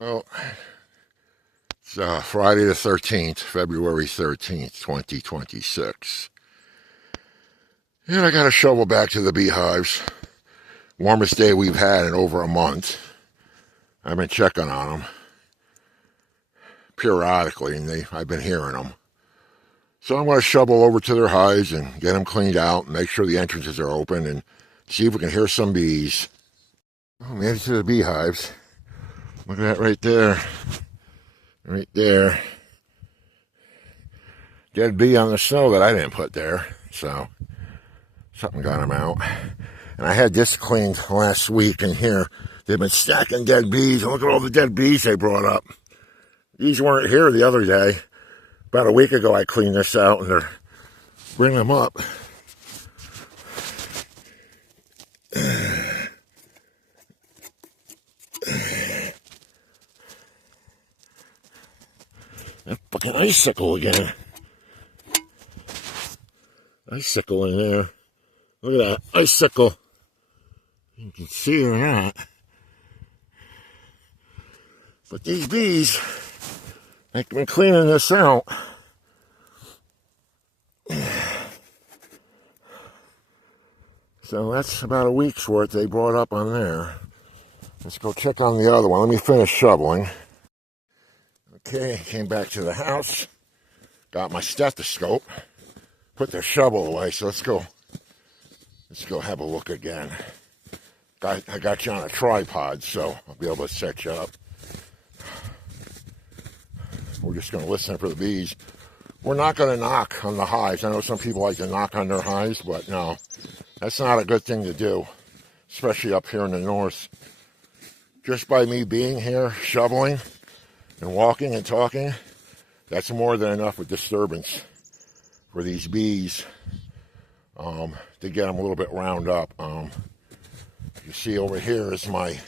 Well, it's Friday the 13th, February 13th, 2026. And I got to shovel back to the beehives. Warmest day we've had in over a month. I've been checking on them periodically, and I've been hearing them. So I'm going to shovel over to their hives and get them cleaned out and make sure the entrances are open and see if we can hear some bees. Oh, made it to the beehives. Look at that right there. Right there. Dead bee on the snow that I didn't put there. So something got them out. And I had this cleaned last week, and here they've been stacking dead bees. And look at all the dead bees they brought up. These weren't here the other day. About a week ago I cleaned this out, and they're bringing them up. That fucking icicle again. Icicle in there. Look at that icicle. You can see it or not. But these bees, I've been cleaning this out. So that's about a week's worth they brought up on there. Let's go check on the other one. Let me finish shoveling. Okay, came back to the house. Got my stethoscope. Put the shovel away, so let's go have a look again. I got you on a tripod, so I'll be able to set you up. We're just going to listen for the bees. We're not going to knock on the hives. I know some people like to knock on their hives, but no, that's not a good thing to do, especially up here in the north. Just by me being here, shoveling and walking and talking, that's more than enough of disturbance for these bees to get them a little bit wound up. You see over here is my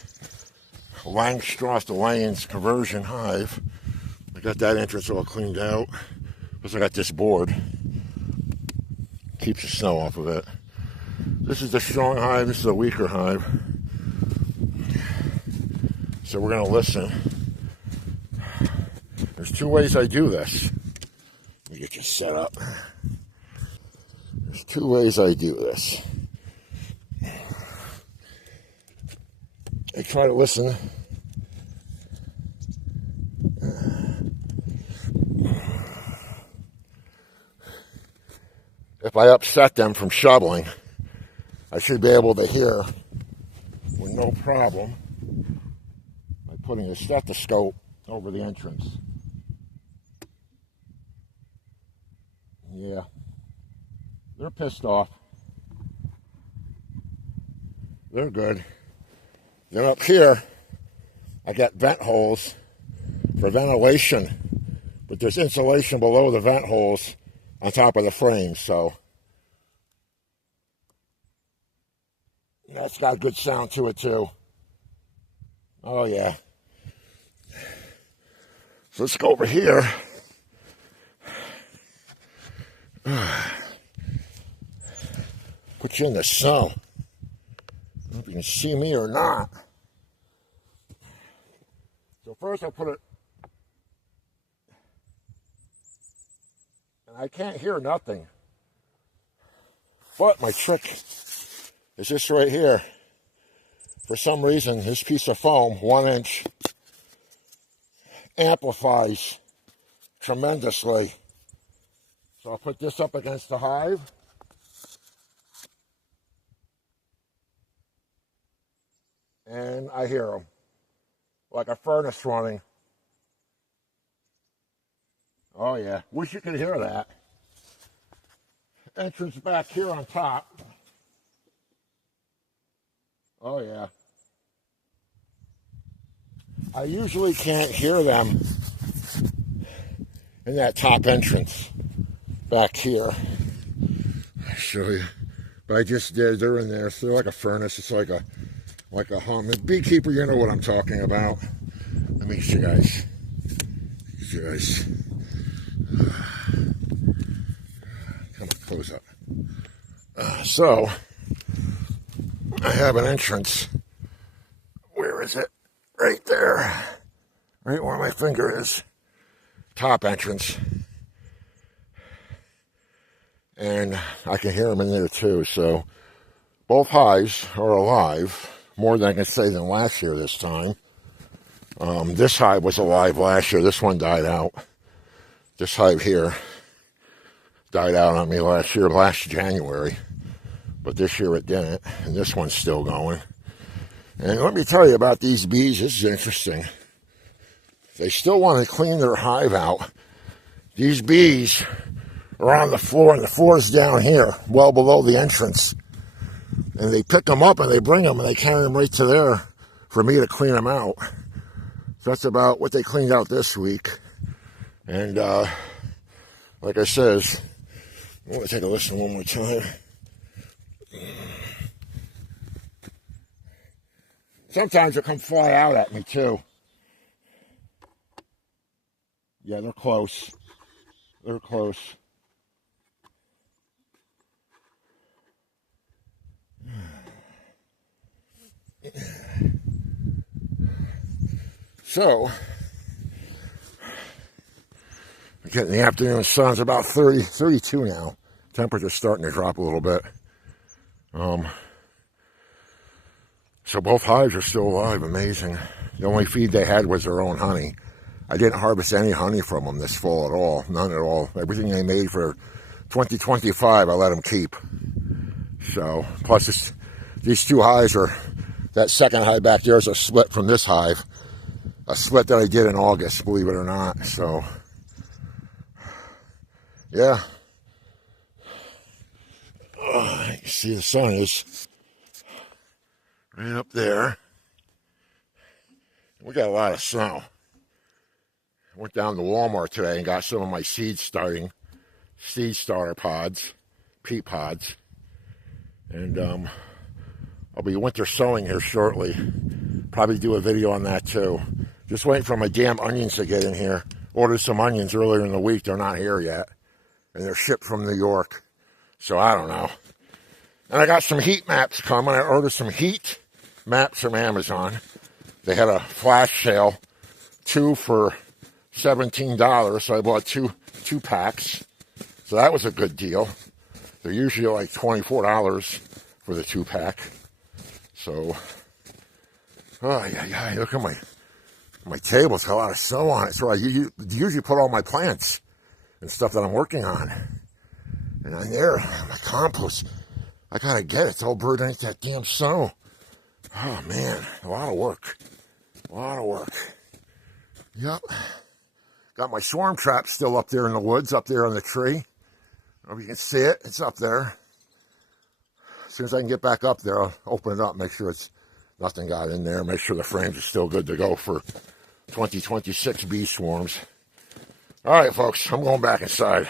Langstroth Lions conversion hive. I got that entrance all cleaned out. Plus I got this board. Keeps the snow off of it. This is the strong hive. This is the weaker hive. So we're going to listen. There's two ways I do this. Let me get you set up. There's two ways I do this. I try to listen. If I upset them from shoveling, I should be able to hear with no problem by putting a stethoscope over the entrance. Yeah, they're pissed off. They're good. Then up here, I got vent holes for ventilation, but there's insulation below the vent holes on top of the frame, so that's got good sound to it too. Oh yeah. So let's go over here. Put you in the snow. I don't know if you can see me or not. So first I'll put it, and I can't hear nothing. But my trick is this right here. For some reason, this piece of foam, 1 inch, amplifies tremendously. So I'll put this up against the hive. And I hear them. Like a furnace running. Oh yeah, wish you could hear that. Entrance back here on top. Oh yeah. I usually can't hear them in that top entrance back here. I'll show you. But I just did. They're in there. So they're like a furnace. It's like a hum. The beekeeper, you know what I'm talking about. Let me get you guys. Come on, close up. So I have an entrance. Where is it? Right there. right where my finger is. Top entrance. And I can hear them in there too. So both hives are alive. More than I can say than last year this time. This hive was alive last year. This one died out. This hive here died out on me last January. But this year it didn't. And this one's still going. And let me tell you about these bees. This is interesting. They still want to clean their hive out. These bees are on the floor, and the floor is down here, well below the entrance. And they pick them up, and they bring them, and they carry them right to there for me to clean them out. So that's about what they cleaned out this week. And like I says, I'm going to take a listen one more time. Sometimes they'll come fly out at me, too. Yeah, they're close. They're close. So, getting the afternoon sun. It's about 32 now. Temperature's starting to drop a little bit. So both hives are still alive. Amazing. The only feed they had was their own honey. I didn't harvest any honey from them this fall at all. None at all. Everything they made for 2025, I let them keep. So, plus these two hives are, that second hive back there is a split from this hive. A split that I did in August, believe it or not. So, yeah. You see the sun is right up there. We got a lot of snow. I went down to Walmart today and got some of my seed starter pods, peat pods. And I'll be winter sowing here shortly. Probably do a video on that too. Just waiting for my damn onions to get in here. Ordered some onions earlier in the week. They're not here yet. And they're shipped from New York. So I don't know. And I got some heat maps coming. I ordered some heat maps from Amazon. They had a flash sale. 2 for $17. So I bought two packs. So that was a good deal. They're usually like $24 for the 2-pack. So, oh yeah, look at my table. It's got a lot of snow on it. So I usually put all my plants and stuff that I'm working on. And on there, my compost, I gotta get it. It's all buried underneath that damn snow. Oh man, a lot of work. Yep. Got my swarm trap still up there in the woods, up there on the tree. I don't know if you can see it. It's up there. As soon as I can get back up there, I'll open it up, make sure nothing got in there, make sure the frames are still good to go for 2026 bee swarms. All right, folks, I'm going back inside.